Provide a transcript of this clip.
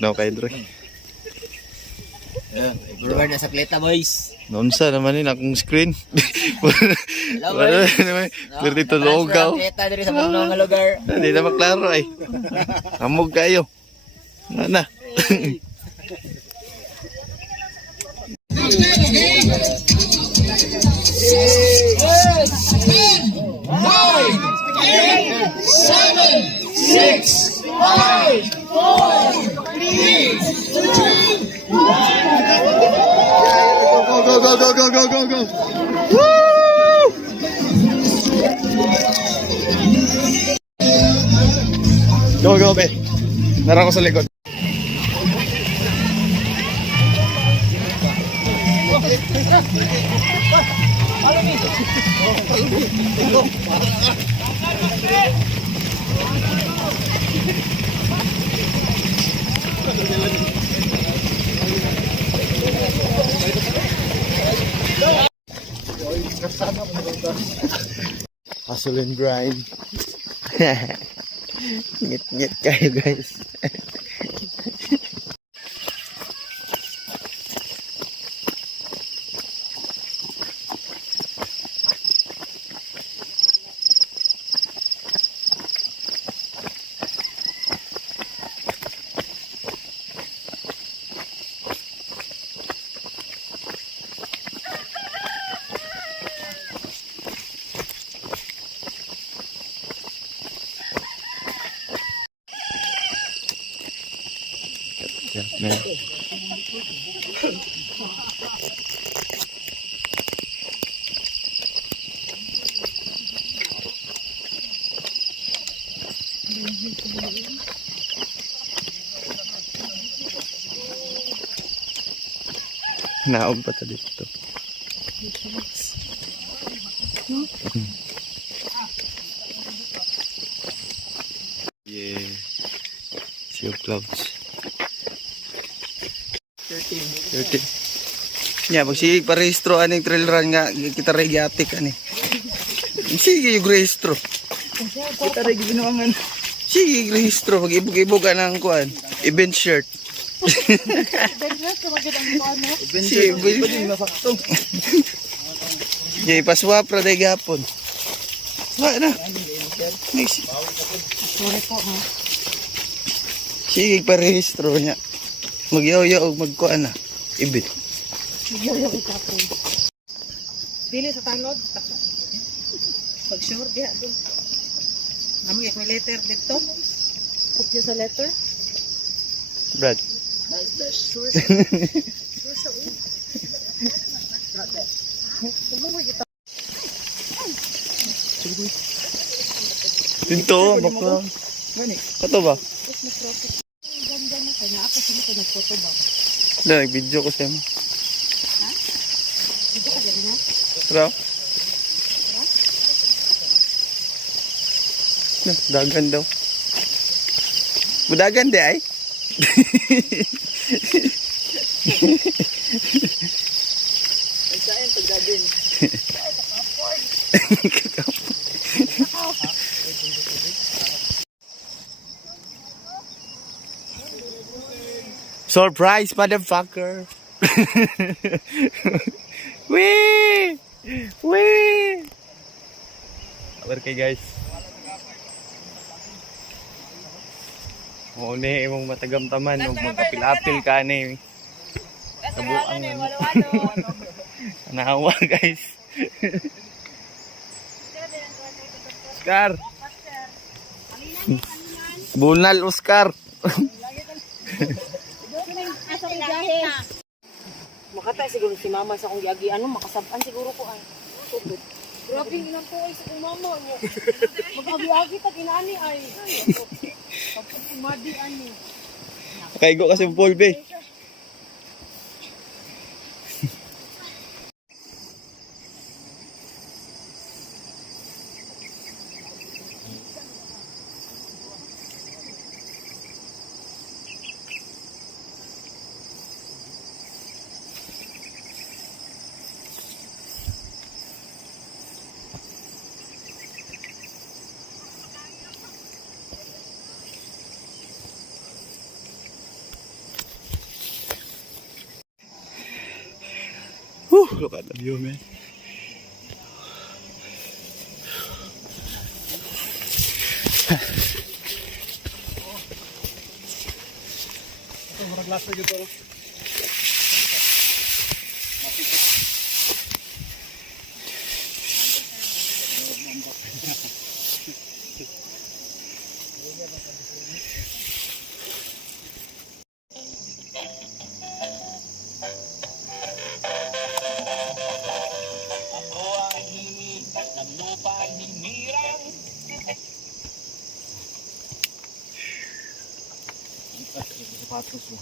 No kay Dre. Lugar na sa Kleta, boys. Nonsa naman yun akong screen. Hello, Wala boys. naman. Pero dito logaw. Kleta dito sa mga lugar. Hindi na maklaro ay. Kamog kayo. Nga na. Go. Woo! Go, be. Nara ko sa likod. Hustle and grind. Ngit-ngit kayo guys. Man. Naog pa ta dito. Yeah. Sea of clouds. 13. Yeah, pag sige parehistro aning trail run nga kita regiatik ani. Sige yung rehistro. Kita regi binawangan. Sige rehistro pag ibog-ibog anang kuan, event shirt. Sige, pwede masakto. Yeah, paswap ra day gapon. Wala na. Nice. Sige parehistro nya. Magyaw-yaw og magkuan na. Ibit. Magyaw-yaw ka po. Dili sa tanod. Pag sure diha dun. Namang may letter dito. Pagyo sa letter. Brad. Sure. Sure siya. Dito, bakla. Kato ba? Ganda na kanya ako sa mga nagphoto ba? Nag-video ko siya mo. Ha? Video ka dyan na? Tara. Dagan daw. Budagan di ay? Nagsayan pagdadin. Surprise, motherfucker! Wee! Wee! Kabar kay guys. Muna imong matagamtaman o magkapil-apil ka ni. Nabuang nahawa guys. Oscar! Bunal Oscar! Makatay siguro si mama sa kong giagi. Ano, makasaban siguro ko ay. Grabe ilang po ay sa kong mama niya. Mag-agi-agi ta kinani ay. Pagpumadi ani. Kaigo kasi pulbe. Look at the view, man. Sapatos mo.